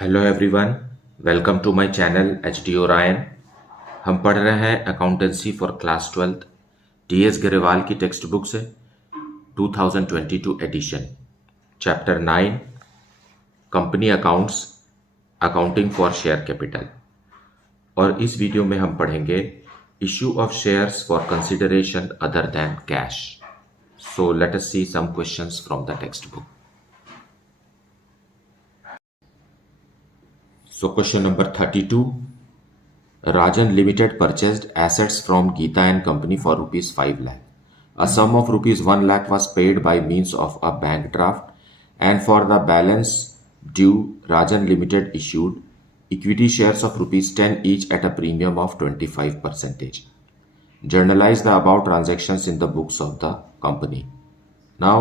Hello everyone, welcome to my channel H D Orion. हम पढ़ रहे हैं accountancy for class 12 TS Grewal की टेक्स्ट बुक से 2022 edition, chapter 9 company accounts, accounting for share capital. और इस वीडियो में हम पढ़ेंगे issue of shares for consideration other than cash. So let us see some questions from the text book. So question number 32. Rajan Limited purchased assets from Geeta and Company for rupees 5 lakh. A sum of rupees 1 lakh was paid by means of a bank draft, and for the balance due, Rajan Limited issued equity shares of rupees 10 each at a premium of 25%. Journalize the above transactions in the books of the company. Now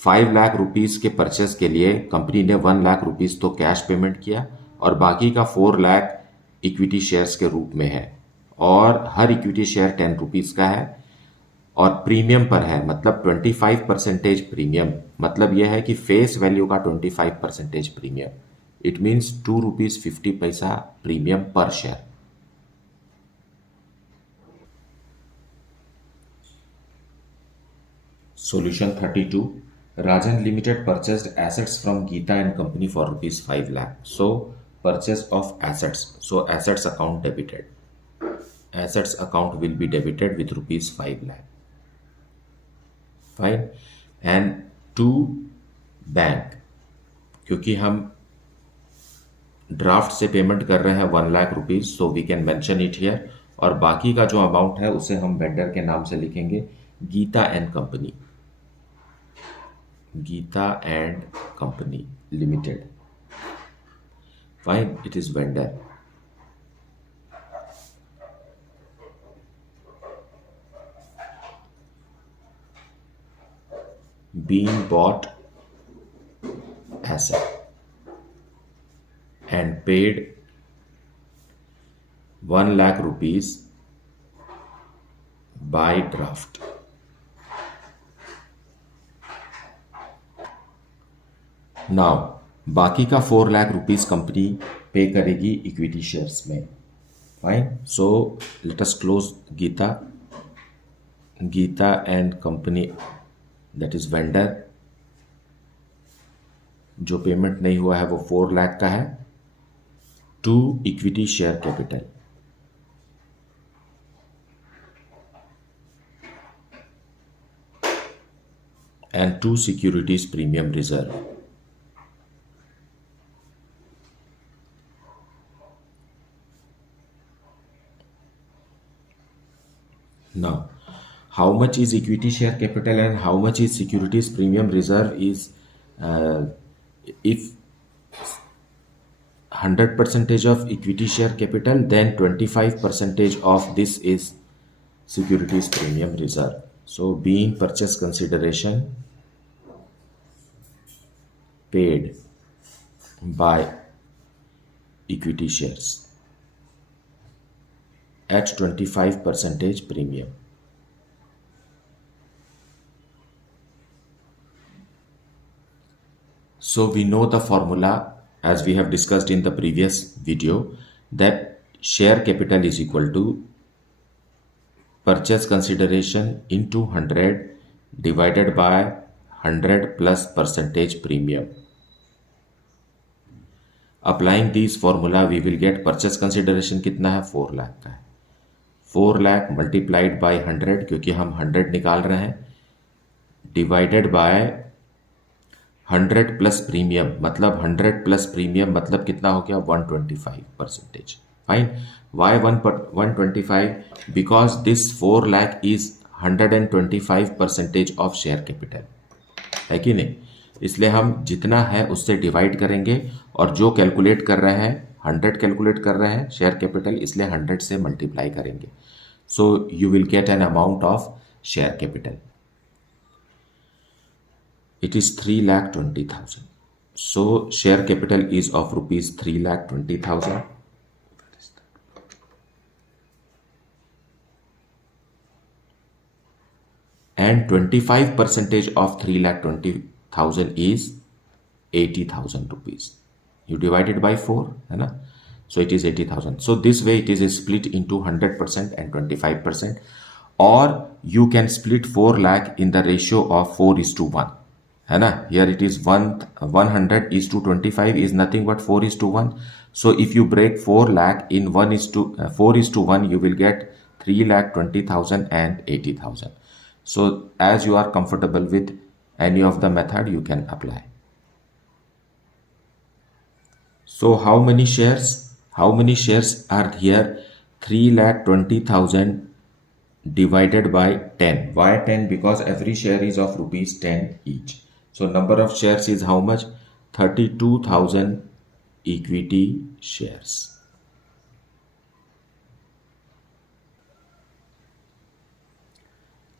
5 lakh rupees के purchase के लिए company ने 1 lakh rupees तो cash payment किया और बाकी का 4 lakh equity shares के रूप में है, और हर इक्विटी शेयर 10 रुपीस का है और प्रीमियम पर है, मतलब 25% प्रीमियम। मतलब यह है कि फेस वैल्यू का 25% प्रीमियम। इट मीन्स 2 रुपीज 50 पैसा प्रीमियम पर share. Solution 32. Rajan Limited purchased assets from Geeta and Company for rupees 5 lakh. So, purchase of assets. So, assets account debited. Assets account will be debited with rupees 5 lakh. Fine. And to bank, क्योंकि हम draft से payment कर रहे हैं 1 lakh rupees, so we can mention it here. और बाकी का जो अमाउंट है उसे हम वेंडर के नाम से लिखेंगे Geeta and company, Geeta and Company Limited. Fine, it is vendor. Being bought asset and paid 1 lakh rupees by draft. Now बाकी का 4 लाख रुपीस कंपनी पे करेगी इक्विटी शेयर्स में। Fine, so let us close Geeta and company, that is vendor. जो payment नहीं हुआ है वो 4 लाख का है to equity share capital. And to securities premium reserve. Now, how much is equity share capital and how much is securities premium reserve is if 100% of equity share capital, then 25% of this is securities premium reserve. So, being purchase consideration paid by equity shares at 25% premium. So we know the formula as we have discussed in the previous video, that share capital is equal to purchase consideration into 100 divided by 100 plus percentage premium. Applying this formula we will get purchase consideration कितना है, 4 लाख का है। 4 lakh multiplied by 100, क्योंकि हम 100 निकाल रहे हैं, divided by 100 plus premium, मतलब 100 प्लस प्रीमियम मतलब कितना हो गया, 125%। Fine, why 125? Because this 4 lakh is 125% of share capital, है कि नहीं? इसलिए हम जितना है उससे डिवाइड करेंगे, और जो कैलकुलेट कर रहे हैं 100 कैलकुलेट कर रहे हैं शेयर कैपिटल, इसलिए 100 से मल्टीप्लाई करेंगे। So you will get an amount of share capital. It is 3,20,000। So share capital is of rupees 3,20,000। and 25% of 3,20,000 is 80,000 rupees. you divide it by 4, है ना, so it is 80,000. So this way it is split into 100% and 25%, or you can split 4 lakh in the ratio of 4:1, है ना. Here it is 100:25 is nothing but 4:1. So if you break 4 lakh in 4:1, you will get 3,20,000 and 80,000. So as you are comfortable with any of the method, you can apply. So how many shares? How many shares are here? 3,20,000 divided by 10. Why 10? Because every share is of rupees 10 each. So number of shares is how much? 32,000 equity shares.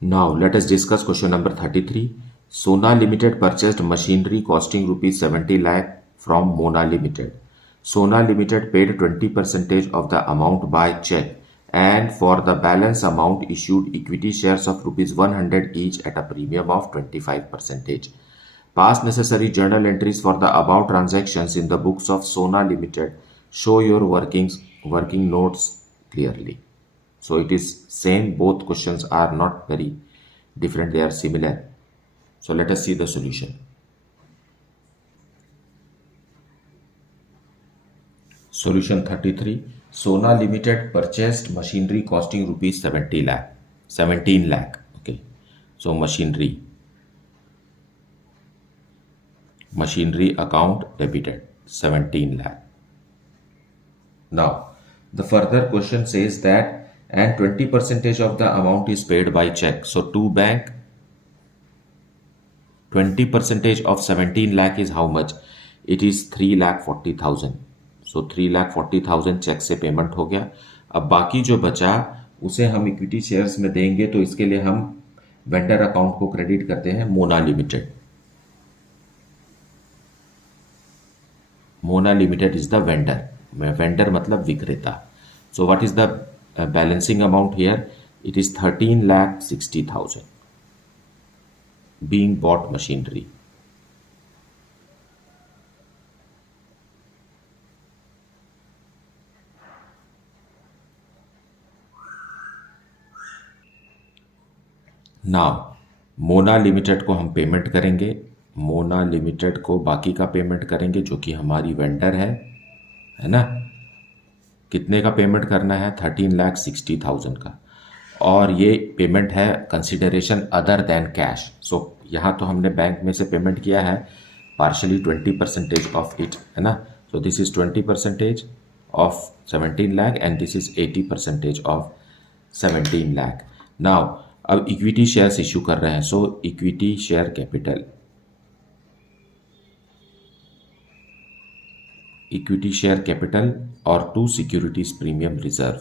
Now let us discuss question number 33. Sona Limited purchased machinery costing rupees 70 lakh from Mona Limited. Sona Limited paid 20% of the amount by check, and for the balance amount issued equity shares of rupees 100 each at a premium of 25%. Past necessary journal entries for the above transactions in the books of Sona Limited. Show your working notes clearly. So it is same, both questions are not very different, they are similar. So let us see the solution. Solution 33. Sona Limited purchased machinery costing rupees 17 lakh. Okay. So machinery account debited 17 lakh. Now the further question says that and 20% of the amount is paid by check. So to bank, 20% of 17 lakh is how much? It is 3,40,000. So 3,40,000 check से payment हो गया. अब बाकी जो बचा उसे हम equity shares में देंगे, तो इसके लिए हम वेंडर अकाउंट को क्रेडिट करते हैं Mona limited. Mona limited is the vendor. Vendor मतलब विक्रेता. So what is the balancing amount here? It is 13,60,000 being bought machinery. Now Mona limited को हम पेमेंट करेंगे. मोना लिमिटेड को बाकी का पेमेंट करेंगे जो कि हमारी वेंडर है ना. कितने का पेमेंट करना है? 13,60,000 का. और ये पेमेंट है कंसिडरेशन अदर देन कैश. सो यहाँ तो हमने बैंक में से पेमेंट किया है पार्शली 20% ऑफ इट, है ना. So this is 20% of 17 lakh and this is 80% of 17 lakh. Now अब इक्विटी शेयर्स इशू कर रहे हैं. So equity share capital, equity share capital और 2 securities premium reserve.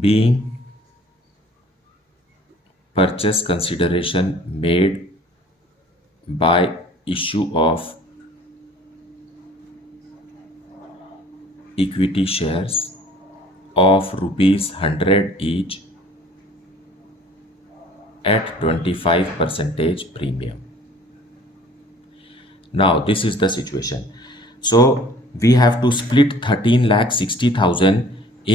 being purchase consideration made by issue of equity shares of rupees 100 each at 25% premium. Now this is the situation. So we have to split 13,60,000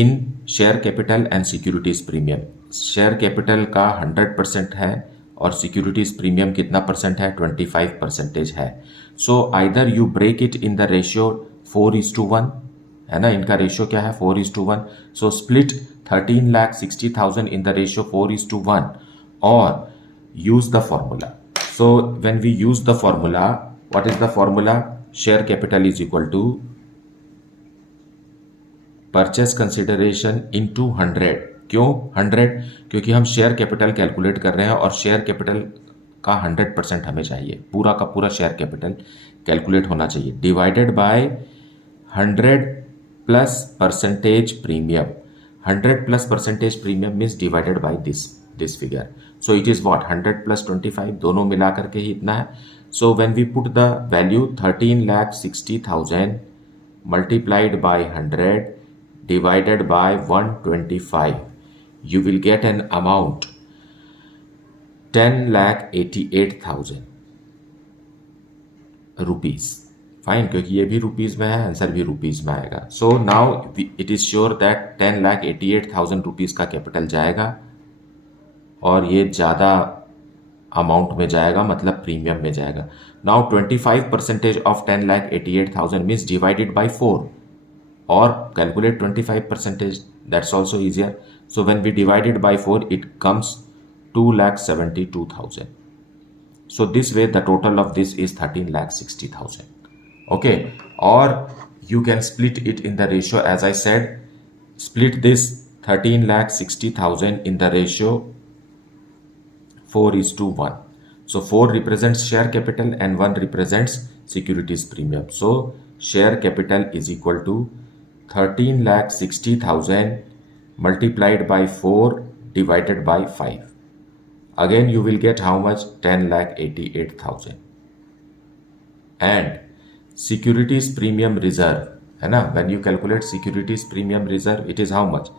in share capital and securities premium. Share capital का 100% है और securities premium कितना percent है? 25% है. So either you break it in the ratio 4:1, है ना. इनका ratio क्या है? 4:1. So split 13,60,000 in the ratio 4:1 और use the formula. So when we use the formula, what is the formula? Share capital is equal to purchase consideration into 100. क्यों 100? क्योंकि हम share capital calculate कर रहे हैं और शेयर कैपिटल का 100% हमें चाहिए. पूरा का पूरा शेयर कैपिटल कैलकुलेट होना चाहिए. Divided by 100 plus percentage premium. 100 plus percentage premium means divided by this figure. So it is what? 100 plus 25, दोनों मिला करके ही इतना है. So when we put the value 13,60,000 multiplied by 100 divided by 125, you will get an amount 10,88,000 rupees. Fine, क्योंकि ये भी rupees में है, आंसर भी रुपीज़ में आएगा. So now it is sure that 10,88,000 rupees का कैपिटल जाएगा और ये ज़्यादा अमाउंट में जाएगा, मतलब प्रीमियम में जाएगा. Now 25% of 10,88,000 means divided by 4 और calculate 25%. That's also easier. So when we divided by 4 it comes 2,72,000. So this way the total of this is 13,60,000. Okay, or you can split it in the ratio as I said. Split this 13,60,000 in the ratio 4:1. So 4 represents share capital and 1 represents securities premium. So share capital is equal to 13,60,000 multiplied by 4 divided by 5. Again you will get how much? 10,88,000. And securities premium reserve, है ना, when you calculate securities premium reserve it is how much?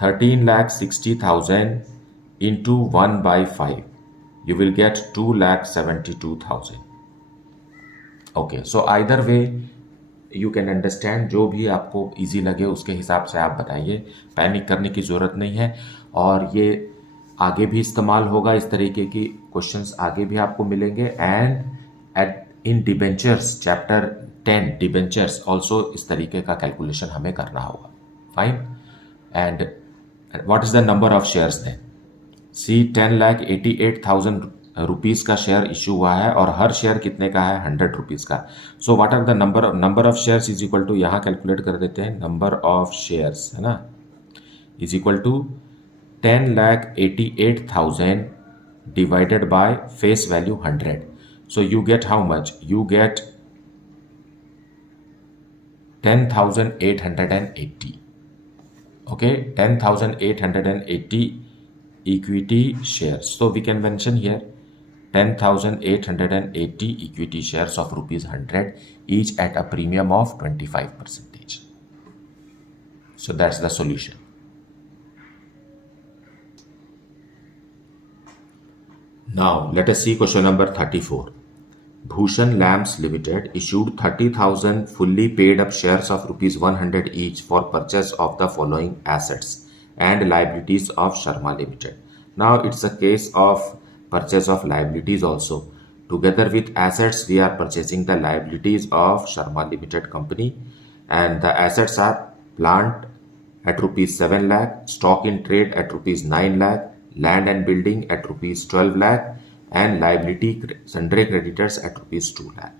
13,60,000 into 1 by 5, you will get 2,72,000. Okay, so either way you can understand. जो भी आपको easy लगे उसके हिसाब से आप बताइए, पैनिक करने की ज़रूरत नहीं है. और ये आगे भी इस्तेमाल होगा, इस तरीके की क्वेश्चंस आगे भी आपको मिलेंगे. And at in debentures chapter 10 debentures also इस तरीके का कैलकुलेशन हमें करना होगा. Fine. And what is the number of shares then? See 10,88,000 rupees का शेयर इशू हुआ है और हर शेयर कितने का है? 100 रुपीज़ का. So what are the number of shares is equal to, यहाँ कैलकुलेट कर देते हैं, नंबर ऑफ शेयर्स है ना, is equal to 10,88,000 divided by face value 100. So you get how much? You get 10,880. Okay, 10,880 equity shares. So we can mention here 10,880 equity shares of rupees 100, each at a premium of 25%. So that's the solution. Now let us see question number 34. Bhushan Lamps Limited issued 30,000 fully paid up shares of rupees 100 each for purchase of the following assets and liabilities of Sharma Limited. Now it's a case of purchase of liabilities also. Together with assets we are purchasing the liabilities of Sharma Limited company, and the assets are plant at rupees 7 lakh, stock in trade at rupees 9 lakh, land and building at rupees 12 lakh and liability sundry creditors at rupees 2 lakh.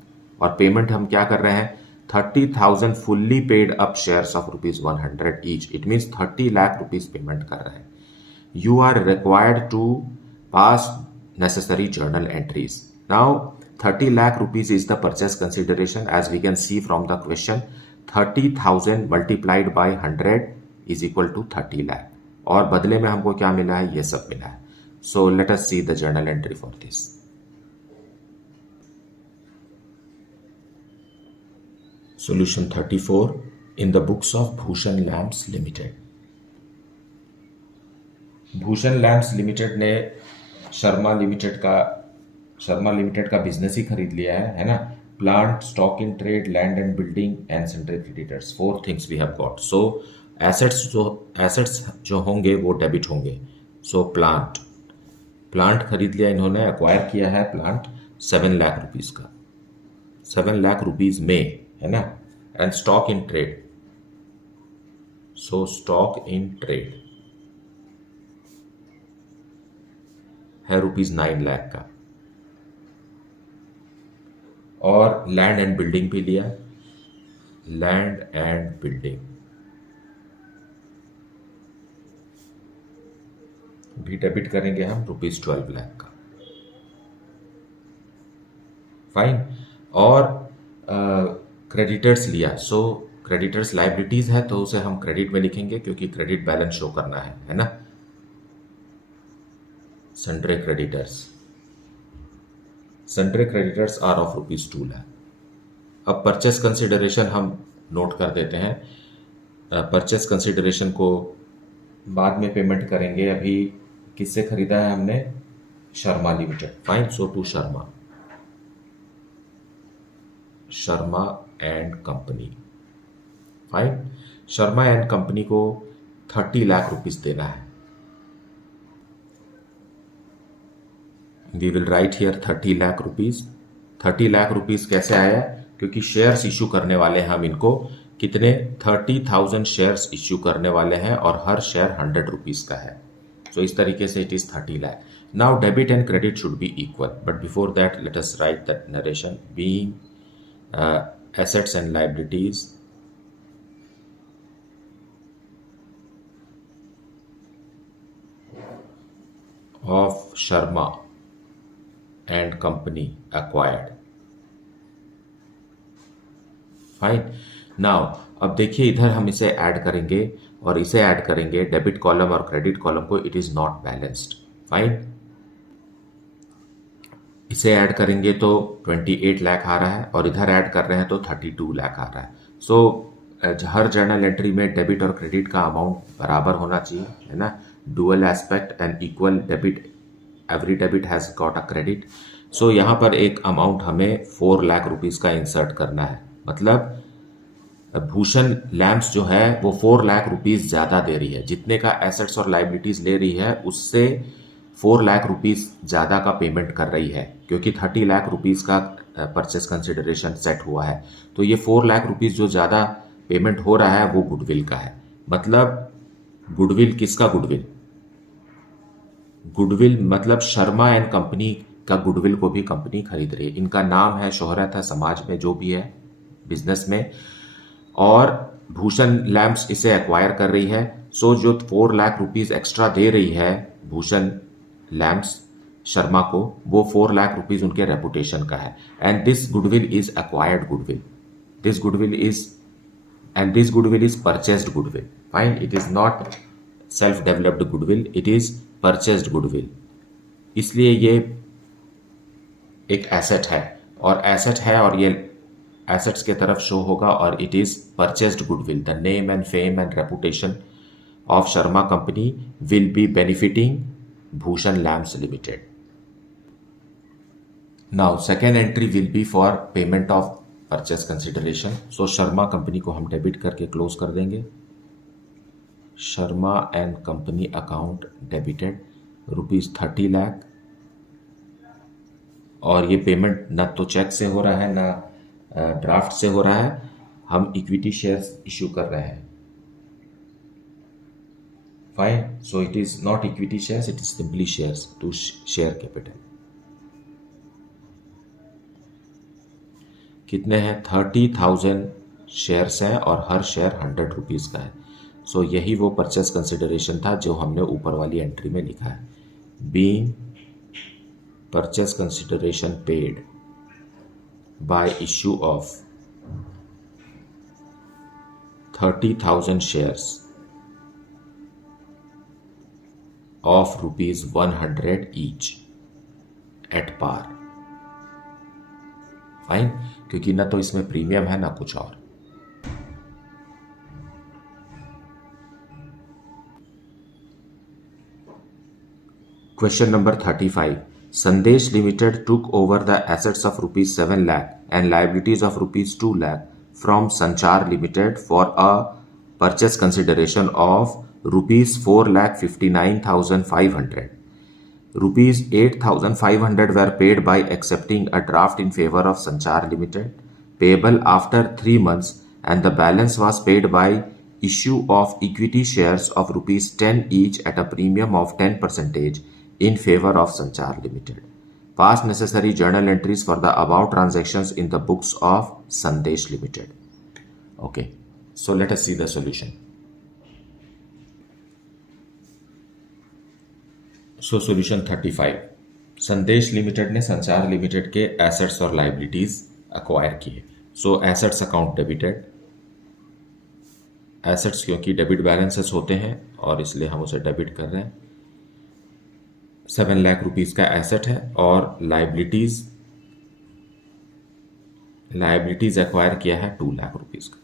और payment हम क्या कर रहे हैं? 30,000 fully paid up shares of rupees 100 each. It means 30 lakh rupees payment कर रहे हैं. You are required to pass necessary journal entries. Now 30 lakh rupees is the purchase consideration. As we can see from the question, 30,000 multiplied by 100 is equal to 30 lakh. और बदले में हमको क्या मिला है? ये सब मिला है. So let us see the journal entry for this. Solution 34 in the books of Bhushan lamps limited. Bhushan lamps limited ने शर्मा लिमिटेड का बिजनेस ही खरीद लिया है ना. Plant, stock in trade, land and building and sundry creditors, 4 things we have got. So assets जो होंगे वो डेबिट होंगे. सो प्लांट खरीद लिया इन्होंने, एक्वायर किया है प्लांट 7 लाख रुपीज़ का, 7 लाख रुपीज़ में, है ना. And stock in trade, so stock in trade है रुपीज़ 9 लाख का. और लैंड एंड बिल्डिंग भी लिया, लैंड एंड बिल्डिंग भी डेबिट करेंगे हम रुपीज़ 12 लाख का. फाइन. और क्रेडिटर्स लिया. सो क्रेडिटर्स लाइबिलिटीज है तो उसे हम क्रेडिट में लिखेंगे क्योंकि क्रेडिट बैलेंस शो करना है ना. Sundry creditors are of rupees 2 lakh. अब परचेस कंसिडरेशन हम नोट कर देते हैं. परचेस कंसिडरेशन को बाद में पेमेंट करेंगे। अभी किससे खरीदा है हमने? Sharma limited. Fine, so to Sharma and company. Fine, Sharma and company को 30 लाख रुपीस देना है। We will write here 30 lakh rupees. 30 lakh rupees कैसे आया? क्योंकि शेयर्स इश्यू करने वाले हैं हम इनको। कितने? 30,000 शेयर्स इश्यू करने वाले हैं और हर शेयर 100 रुपीस का है। सो इस तरीके से it is 30 lakh. Now debit and credit should be equal, but before that let us right that narration. Being assets and liabilities of Sharma and company acquired. Fine. Now अब देखिए इधर हम इसे ऐड करेंगे और इसे ऐड करेंगे, डेबिट कॉलम और क्रेडिट कॉलम को। It is not balanced. Fine, इसे ऐड करेंगे तो 28 लाख आ रहा है और इधर ऐड कर रहे हैं तो 32 लाख आ रहा है। सो हर जर्नल एंट्री में डेबिट और क्रेडिट का अमाउंट बराबर होना चाहिए, है ना। Dual aspect and equal debit, every debit has got a credit. So यहाँ पर एक अमाउंट हमें 4 लाख रुपीस का इंसर्ट करना है। मतलब भूषण लैंप्स जो है वो 4 लाख रुपीस ज्यादा दे रही है। जितने का एसेट्स और लाइबिलिटीज ले रही है उससे 4 लाख रुपीस ज़्यादा का पेमेंट कर रही है, क्योंकि 30 लाख रुपीस का परचेस कंसिडरेशन सेट हुआ है। तो ये 4 लाख रुपीस जो ज़्यादा पेमेंट हो रहा है वो गुडविल का है। मतलब गुडविल किसका? गुडविल मतलब शर्मा एंड कंपनी का गुडविल को भी कंपनी खरीद रही है। इनका नाम है, शोहरत है समाज में, जो भी है बिजनेस में, और भूषण लैंप्स इसे एक्वायर कर रही है। सो जो 4 लाख रुपीस एक्स्ट्रा दे रही है भूषण लैंप्स शर्मा को, वो 4 लाख रुपीस उनके रेपुटेशन का है। And this goodwill is acquired goodwill. This goodwill is purchased goodwill. Fine, it is not self developed goodwill, it is purchased goodwill. इसलिए ये एक एसेट है और ये एसेट्स के तरफ शो होगा और it is purchased goodwill. The name and fame and reputation of Sharma company will be benefiting Bhushan Lamps Limited. Now second entry will be for payment of purchase consideration. So Sharma company को हम debit करके close कर देंगे। Sharma and company account debited ₹30 lakh. और ये payment ना तो check से हो रहा है ना ड्राफ्ट से हो रहा है, हम इक्विटी शेयर्स इश्यू कर रहे हैं। Fine, so it is not equity shares, it is simply shares to share capital. कितने हैं? 30,000 शेयर्स हैं और हर शेयर 100 रुपीज़ का है। सो यही वो परचेस कंसिडरेशन था जो हमने ऊपर वाली एंट्री में लिखा है। Being purchase consideration paid by issue of 30,000 shares of ₹100 each at par. Fine, क्योंकि ना तो इसमें प्रीमियम है ना कुछ और। Question number 35। संदेश limited took over the assets of ₹7 lakh and liabilities of ₹2 lakh from Sanchar Limited for a purchase consideration of ₹4,59,500. ₹8,500 were paid by accepting a draft in favor of Sanchar Limited, payable after 3 months, and the balance was paid by issue of equity shares of ₹10 each at a premium of 10% in favor of Sanchar Limited. Pass necessary journal entries for the above transactions in the books of Sandesh Limited. Okay, so let us see the solution. So solution 35। संदेश limited ने संचार limited के assets और liabilities acquire किए। So assets account debited, assets क्योंकि debit balances होते हैं और इसलिए हम उसे डेबिट कर रहे हैं। 7 लाख रुपीस का एसेट है और लाइबिलिटीज एक्वायर किया है 2 लाख रुपीस का।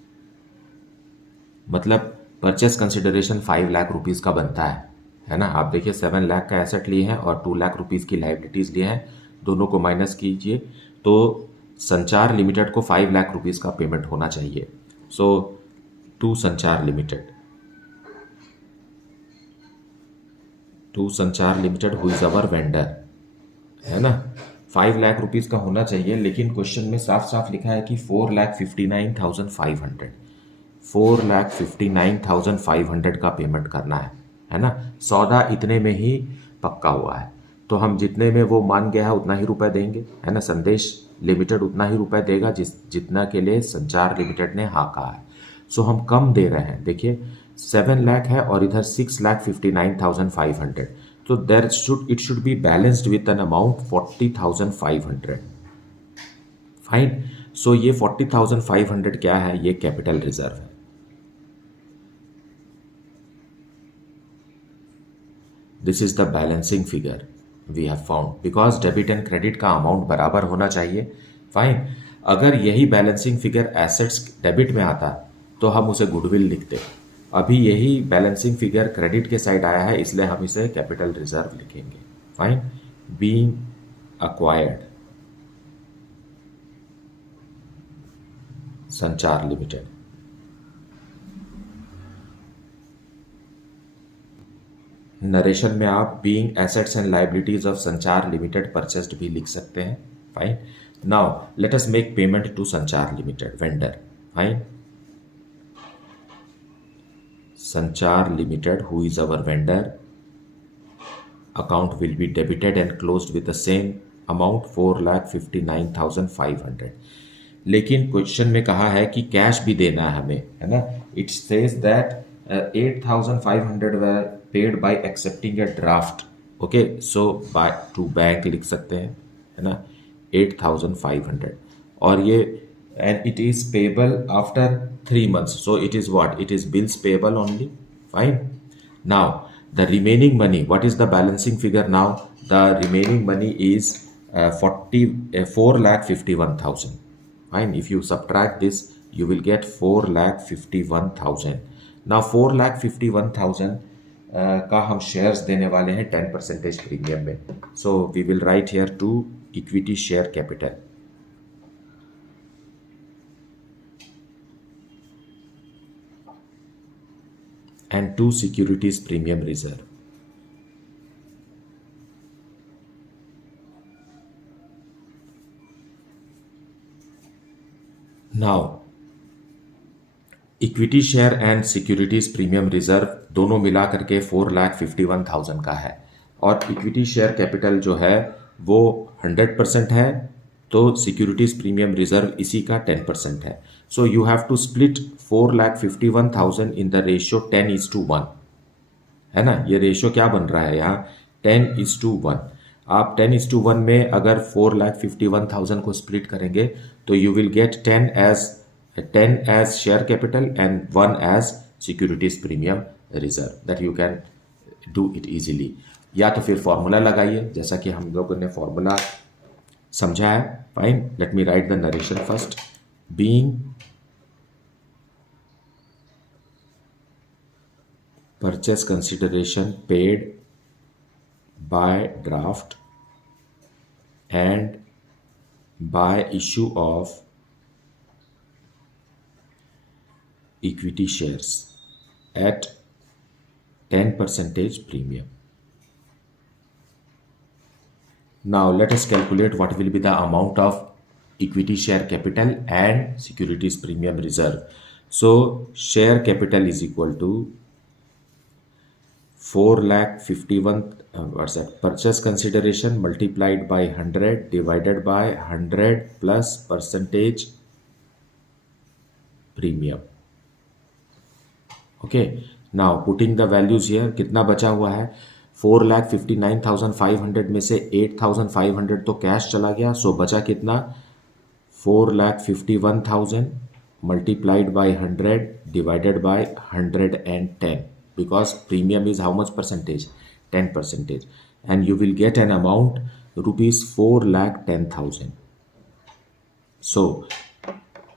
मतलब परचेस कंसिडरेशन 5 लाख रुपीज़ का बनता है ना। आप देखिए 7 लाख का एसेट लिए हैं और 2 लाख रुपीज़ की लाइबिलिटीज़ लिए हैं, दोनों को माइनस कीजिए तो संचार लिमिटेड को 5 लाख रुपीज़ का पेमेंट होना चाहिए। सो to Sanchar limited who is our vendor, है ना, 5 लाख रुपीज़ का होना चाहिए, लेकिन क्वेश्चन में साफ साफ लिखा है कि 4,59,500 4,59,500 का पेमेंट करना है ना। सौदा इतने में ही पक्का हुआ है, तो हम जितने में वो मान गया है उतना ही रुपए देंगे, है ना। संदेश लिमिटेड उतना ही रुपए देगा जितना के लिए संचार लिमिटेड ने हाँ कहा है। सो हम कम दे रहे हैं, देखिए 7 लाख है और इधर 6,59,500, तो it should be balanced with an amount 40,500। Fine. So ये 40,500 क्या है, ये कैपिटल रिजर्व है। This is the balancing figure we have found, because debit and credit का अमाउंट बराबर होना चाहिए। फाइन। अगर यही बैलेंसिंग फिगर एसेट्स डेबिट में आता तो हम उसे गुडविल लिखते, अभी यही बैलेंसिंग फिगर क्रेडिट के साइड आया है, इसलिए हम इसे कैपिटल रिजर्व लिखेंगे। Fine. Being acquired Sanchar limited. Narration में आप being assets and liabilities of Sanchar limited purchased भी लिख सकते हैं। Fine. Now let us make payment to Sanchar limited vendor. Fine. Sanchar limited who is our vendor, account will be debited and closed with the same amount 4,59,500। लेकिन question में कहा है कि cash भी देना है हमें, है ना। It says that 8,500 were paid by accepting a draft। Okay, so by two bank लिख सकते हैं, है ना, 8,500, और ये and it is payable after 3 months, so it is what, it is bills payable only। fine। now the remaining money, what is the balancing figure now? The remaining money is 4,51,000। fine। if you subtract this you will get 4,51,000। now 4,51,000 का हम shares देने वाले हैं 10% premium में, so we will write here to equity share capital and to securities premium reserve। now equity share and securities premium reserve दोनों मिला करके 4,51,000 का है, और इक्विटी शेयर कैपिटल जो है वो 100% है, तो सिक्योरिटीज प्रीमियम रिजर्व इसी का 10% है। So you have to split 4,51,000 in the ratio 10:1, है ना। ये रेशियो क्या बन रहा है यहाँ, 10:1। आप 10:1 में अगर 4,51,000 को स्प्लिट करेंगे तो you will gate 10 as share capital and 1 as securities premium reserve, that you can do it easily। या तो फिर फॉर्मूला लगाइए, जैसा कि हम लोगों ने फॉर्मूला समझा है। Fine. Let me right the narration first. Being purchase consideration paid by draft and by issue of equity shares at 10% premium। now let us calculate what will be the amount of equity share capital and securities premium reserve। so share capital is equal to 4,51,000 what's that, purchase consideration multiplied by 100 divided by 100 plus percentage premium। Okay, now putting the values here, कितना बचा हुआ है, 4,59,500 में से 8,500 तो cash चला गया, सो बचा कितना, 4,51,000 multiplied by 100 divided by 110, because premium is how much percentage, 10%, and you will get an amount ₹4,10,000। So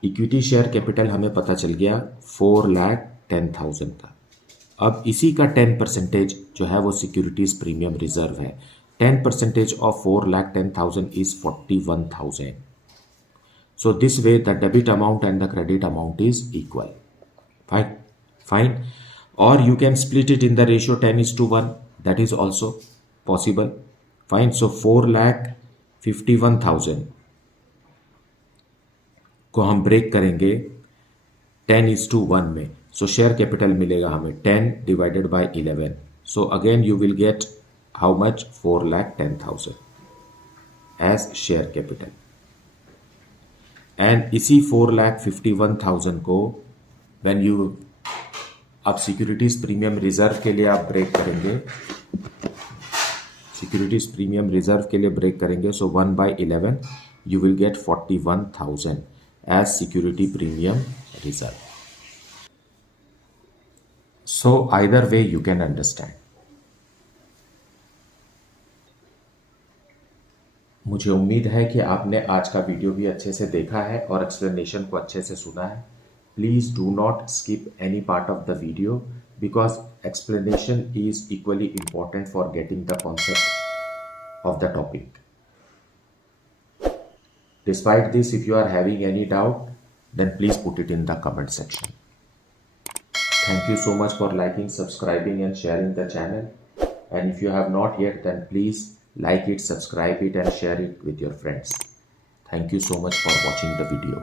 equity share capital हमें पता चल गया 4,10,000 10,000 का। अब इसी का 10% जो है वो सिक्योरिटीज प्रीमियम रिजर्व है। 10% of 4,10,000 is 41,000. So this way the debit amount and the credit amount is equal. Fine, fine. Or you can split it in the ratio 10:1. That is also possible. Fine. So 4,51,000 को हम break करेंगे 10:1 में। सो share capital मिलेगा हमें 10 divided by 11। So again you will get how much 4,10,000 as share capital. And इसी 4,51,000 को when you अब securities premium reserve के लिए आप ब्रेक करेंगे, सिक्योरिटीज प्रीमियम रिजर्व के लिए ब्रेक करेंगे। सो 1/11 you will get 41,000 as security premium reserve. So either way you can understand. मुझे उम्मीद है कि आपने आज का वीडियो भी अच्छे से देखा है और एक्सप्लेनेशन को अच्छे से सुना है। Please do not skip any part of the video because explanation is equally important for getting the concept of the topic. Despite this, if you are having any doubt, then please put it in the comment section. Thank you so much for liking, subscribing and sharing the channel. And if you have not yet, then please like it, subscribe it and share it with your friends. Thank you so much for watching the video.